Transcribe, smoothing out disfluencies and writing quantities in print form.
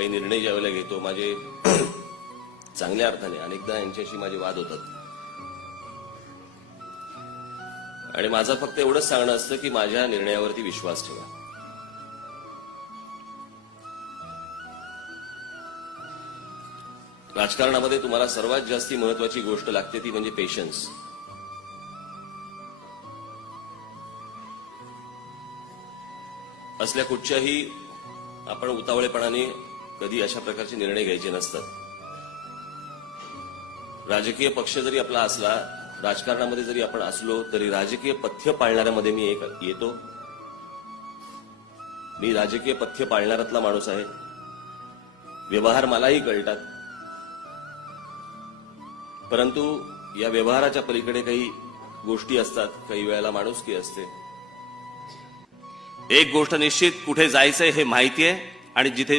काही निर्णय ज्यावेळेला घेतो माझे चांगल्या अर्थाने अनेकदा यांच्याशी माझे वाद होतात आणि माझं फक्त एवढंच सांगणं असतं की माझ्या निर्णयावरती विश्वास ठेवा. राजकारणामध्ये तुम्हाला सर्वात जास्ती महत्वाची गोष्ट लागते ती म्हणजे पेशन्स. असल्या कुठच्याही आपण उतावळेपणाने कधी अशा प्रकारचे निर्णय घ्यायचे नसतात. राजकीय पक्ष जरी आपला असला, राजकारणामध्ये जरी आपण असलो तरी राजकीय पथ्य पाळणाऱ्यामध्ये मी एक येतो. मी राजकीय पथ्य पाळणाऱ्यातला माणूस आहे. व्यवहार मलाही कळतात, परंतु या व्यवहाराच्या पलीकडे काही गोष्टी असतात, काही वेळेला माणुसकी असते. एक गोष्ट निश्चित, कुठे जायचंय हे माहिती आहे आणि जिथे